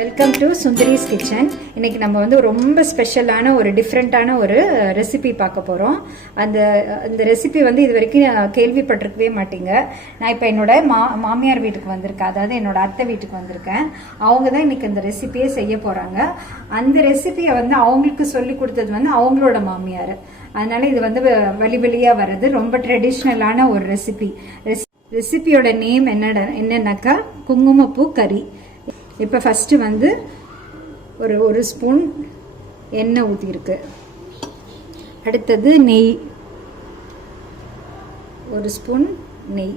Welcome to Sundari's kitchen. இன்னைக்கு நம்ம வந்து ரொம்ப ஸ்பெஷலான ஒரு டிஃப்ரெண்ட்டான ஒரு ரெசிபி பார்க்க போகிறோம். அந்த ரெசிபி வந்து இது வரைக்கும் கேள்விப்பட்டிருக்கவே மாட்டீங்க. நான் இப்போ என்னோட மாமியார் வீட்டுக்கு வந்திருக்கேன், அதாவது என்னோட அத்தை வீட்டுக்கு வந்திருக்கேன். அவங்க தான் இன்னைக்கு அந்த ரெசிபியே செய்ய போகிறாங்க. அந்த ரெசிபியை வந்து அவங்களுக்கு சொல்லி கொடுத்தது வந்து அவங்களோட மாமியார். அதனால இது வந்து வழி வழியாக வர்றது ரொம்ப ட்ரெடிஷ்னலான ஒரு ரெசிபியோட நேம் என்னன்னாக்கா குங்குமப்பூ கறி. இப்போ ஃபஸ்ட்டு வந்து ஒரு ஸ்பூன் எண்ணெய் ஊற்றிருக்கு. அடுத்தது நெய், ஒரு ஸ்பூன் நெய்.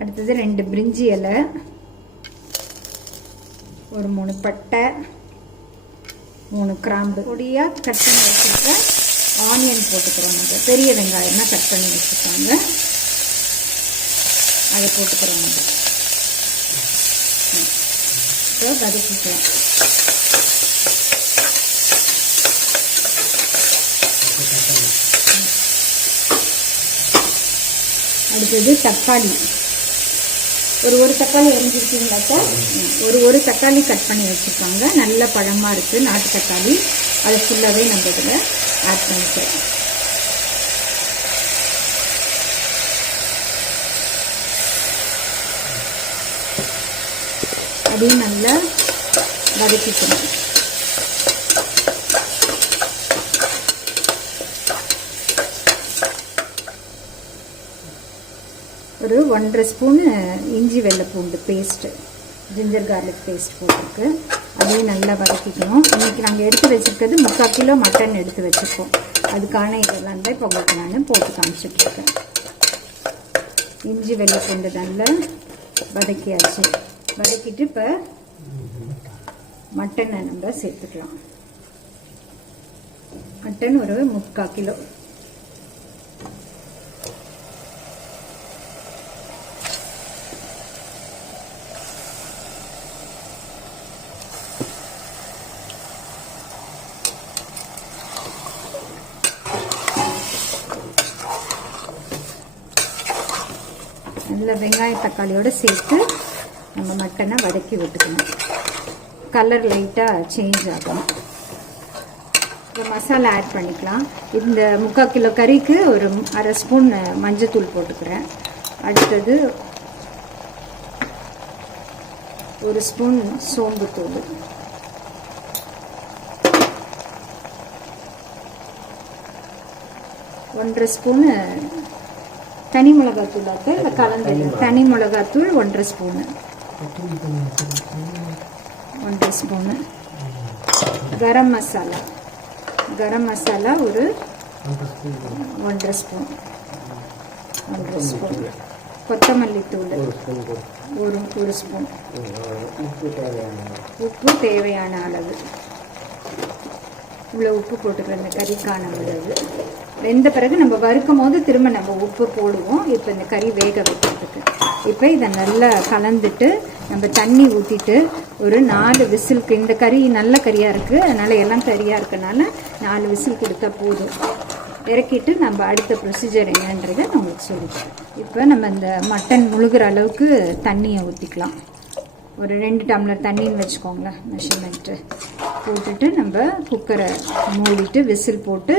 அடுத்தது 2 பிரிஞ்சி இலை, ஒரு 3 பட்டை, 3 கிராம்பு. பொடியாக கட் பண்ணி வச்சுருக்கேன். ஆனியன் போட்டுக்கிறோம். நம்ம பெரிய வெங்காயம்னா கட் பண்ணி வச்சுருக்காங்க, அதை போட்டுக்கிறோம். நம்ம இப்போ வதக்கிக்கிறோம். அடுத்தது தக்காளி, ஒரு தக்காளி எரிஞ்சிருக்கீங்களாக்கா, ஒரு தக்காளி கட் பண்ணி வச்சுருக்காங்க. நல்ல பழமாக இருக்குது நாட்டு தக்காளி. அதை ஃபுல்லாகவே நம்ம இதில் ஆட் பண்ணிக்கிறோம். அதையும் நல்லா வதக்கிக்கணும். ஒரு 1.5 ஸ்பூன் இஞ்சி வெள்ளைப்பூண்டு பேஸ்ட்டு, ஜிஞ்சர் கார்லிக் பேஸ்ட் போட்டிருக்கு. அதையும் நல்லா வதக்கிக்கணும். இன்றைக்கி நாங்கள் எடுத்து வச்சுருக்கிறது 3/4 கிலோ மட்டன் எடுத்து வச்சுருக்கோம். அதுக்கான இதெல்லாம் தான் இப்போ உங்களுக்கு நான் போட்டு காமிச்சிட்ருக்கேன். இஞ்சி வெள்ளைப்பூண்டு நல்லா வதக்கியாச்சு. வதக்கிட்டு இப்போ மட்டனை நம்ம சேர்த்துக்கலாம். மட்டன் ஒரு 3/4 கிலோ. நல்ல வெங்காய தக்காளியோடு சேர்த்து நம்ம மட்டனை வதக்கி விட்டுக்கணும். கலர் லைட்டாக சேஞ்ச் ஆகணும். இப்போ மசாலா ஆட் பண்ணிக்கலாம். இந்த 3/4 கிலோ கறிக்கு ஒரு 1/2 ஸ்பூன் மஞ்சத்தூள் போட்டுக்கிறேன். அடுத்தது 1 ஸ்பூன் சோம்புத்தூள், 1/2 ஸ்பூன் தனி மிளகாத்தூள் இல்லை கலந்து தனி மிளகாத்தூள் 1/2 ஸ்பூனு, 1/2 ஸ்பூனு கரம் மசாலா ஒரு 1/2 ஸ்பூன், 1/2 ஸ்பூன் கொத்தமல்லி தூள் ஒரு ஸ்பூன், உப்பு தேவையான அளவு. இவ்வளோ உப்பு போட்டுக்கிறோம் இந்த கறிக்கான அளவு. வெந்த பிறகு நம்ம வறுக்கும் போது திரும்ப நம்ம உப்பு போடுவோம். இப்போ இந்த கறி வேக வைக்கிறதுக்கு இப்போ இதை நல்லா கலந்துட்டு நம்ம தண்ணி ஊற்றிட்டு ஒரு 4 விசிலுக்கு, இந்த கறி நல்ல கறியாக இருக்குது அதனால் எல்லாம் கறியாக இருக்கனால 4 விசில் கொடுத்தா போதும். இறக்கிட்டு நம்ம அடுத்த ப்ரொசீஜர் என்னன்றதை நான் உங்களுக்கு சொல்லிட்டேன். இப்போ நம்ம இந்த மட்டன் முழுகிற அளவுக்கு தண்ணியை ஊற்றிக்கலாம். ஒரு 2 டம்ளர் தண்ணின்னு வச்சுக்கோங்களேன் மெஷர்மெண்ட்டு. போட்டுட்டு நம்ம குக்கரை மூடிட்டு விசில் போட்டு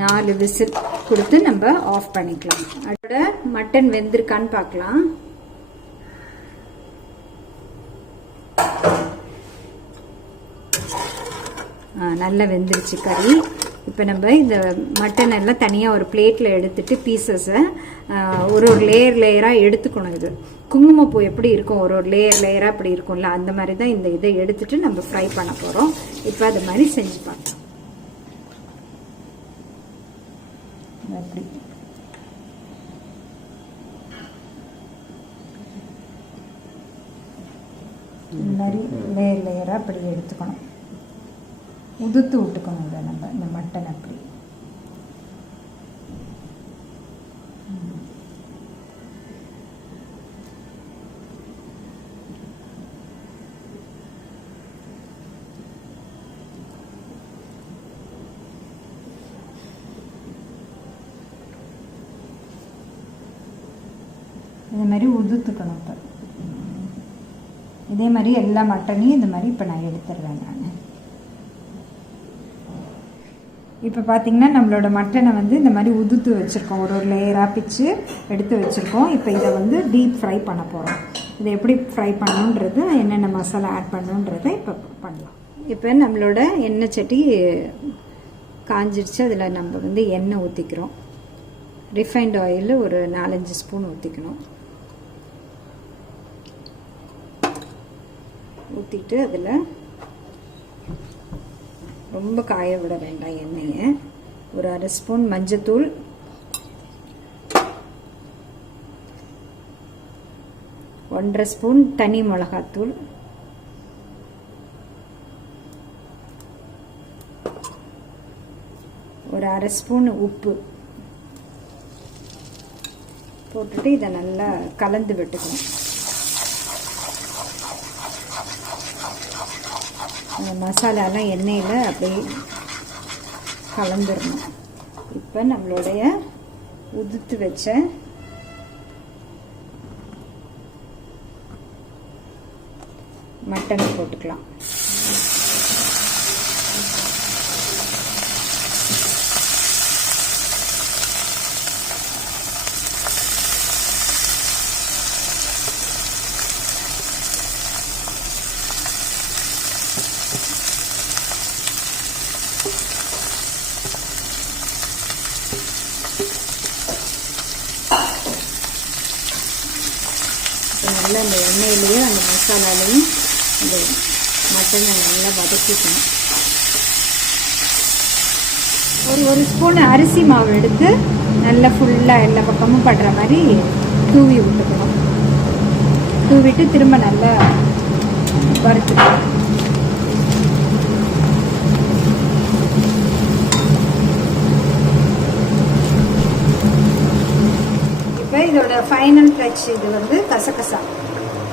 4 விசில் கொடுத்து நம்ம ஆஃப் பண்ணிக்கலாம். அதோட மட்டன் வெந்திருக்கான்னு பார்க்கலாம். நல்லா வெந்துருச்சு கறி. இப்போ நம்ம இந்த மட்டன் எல்லாம் தனியாக ஒரு பிளேட்டில் எடுத்துட்டு பீசஸை ஒரு லேயராக எடுத்துக்கணும். இது குங்குமப்பூ எப்படி இருக்கும், ஒரு லேயராக அப்படி இருக்கும்ல, அந்த மாதிரி தான் இந்த இதை எடுத்துட்டு நம்ம ஃப்ரை பண்ண போகிறோம். இப்போ அது மாதிரி செஞ்சு பார்க்கலாம். அப்படி இந்த மாதிரி லேயராக அப்படி எடுத்துக்கணும். உதுத்து விட்டுக்கணும் இதை நம்ம இந்த மட்டன் அப்படி. இது மாதிரி உதுத்துக்கணும். இப்போ இதே மாதிரி எல்லா மட்டனையும் இந்த மாதிரி இப்போ நான் எடுத்துடுறேன். நான் இப்போ பார்த்தீங்கன்னா நம்மளோட மட்டனை வந்து இந்த மாதிரி உதுத்து வச்சுருக்கோம், ஒரு ஒரு லேயராக பிச்சு எடுத்து வச்சுருக்கோம். இப்போ இதை வந்து டீப் ஃப்ரை பண்ண போகிறோம். இதை எப்படி ஃப்ரை பண்ணணுன்றது, என்னென்ன மசாலா ஆட் பண்ணணுன்றதை இப்போ பண்ணலாம். இப்போ நம்மளோட எண்ணெய் சட்டி காஞ்சிடுச்சு. அதில் நம்ம வந்து எண்ணெய் ஊற்றிக்கிறோம். ரிஃபைண்ட் ஆயில் ஒரு 4-5 ஸ்பூன் ஊற்றிக்கணும். ஊற்றிட்டு அதில் ரொம்ப காய விட வேண்டாம் எண்ணெயை. ஒரு 1/2 ஸ்பூன் மஞ்சத்தூள், 1/2 ஸ்பூன் தனி மிளகாத்தூள், ஒரு 1/2 ஸ்பூன் உப்பு போட்டுட்டு இதை நல்லா கலந்து விட்டுக்கணும். அந்த மசாலாலாம் எண்ணெயில் அப்படியே கலந்துடணும். இப்போ நம்மளுடைய உதுத்து வச்ச மட்டனை போட்டுக்கலாம். நல்லா அந்த எண்ணெயிலையும் அந்த மசாலாலையும் இந்த மட்டனை நல்லா வதக்கிக்கணும். ஒரு ஸ்பூன் அரிசி மாவு எடுத்து நல்லா ஃபுல்லாக எல்லா பக்கமும் படுற மாதிரி தூவி விட்டுக்கணும். தூவிட்டு திரும்ப நல்லா வறுத்துக்கணும். இதோட ஃபைனல் டச் இது வந்து கசகசா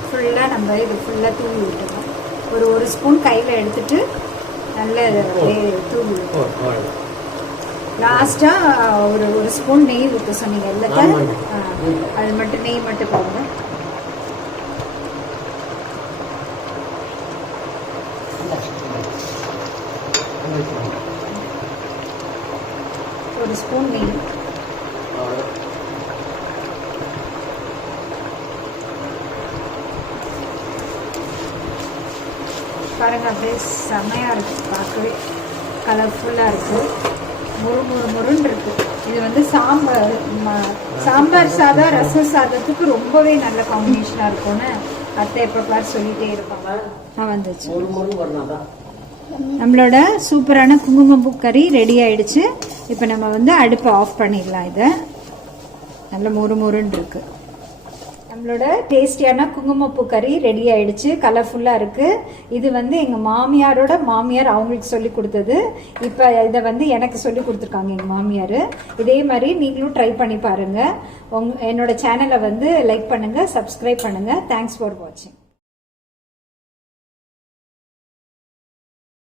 ஃபுல்லாக நம்ம இது ஃபுல்லாக தூவி விட்டுருக்கோம். ஒரு ஸ்பூன் கையில் எடுத்துட்டு நல்ல தூவி விட்டுருக்கோம். லாஸ்ட்டாக ஒரு ஸ்பூன் நெய் ஊற்ற சொன்னீங்க எல்லாத்தையும், அது மட்டும் நெய் மட்டும் போடுங்க. ஒரு ஸ்பூன் நெய் பாருங்க, அப்படியே செமையாக இருக்குது. பார்க்கவே கலர்ஃபுல்லாக இருக்குது, முருன்னு இருக்குது. இது வந்து சாம்பார் சாதம், ரசம் சாதத்துக்கு ரொம்பவே நல்ல காம்பினேஷனாக இருக்கும்னு அத்தை எப்போ பார் சொல்லிகிட்டே இருப்பாங்க. வந்துச்சு. நம்மளோட சூப்பரான குங்குமப்பூ கறி ரெடி ஆயிடுச்சு. இப்போ நம்ம வந்து அடுப்பை ஆஃப் பண்ணிடலாம். இதை நல்ல முருன்னு இருக்குது. நம்மளோட டேஸ்டியான குங்குமப்பூ கறி ரெடி ஆயிடுச்சு. கலர்ஃபுல்லாக இருக்குது. இது வந்து எங்கள் மாமியாரோட மாமியார் அவங்களுக்கு சொல்லி கொடுத்தது. இப்போ இதை வந்து எனக்கு சொல்லி கொடுத்துருக்காங்க எங்கள் மாமியார். இதே மாதிரி நீங்களும் ட்ரை பண்ணி பாருங்கள். என்னோட சேனலை வந்து லைக் பண்ணுங்கள், சப்ஸ்கிரைப் பண்ணுங்கள். தேங்க்ஸ் ஃபார் வாட்சிங்.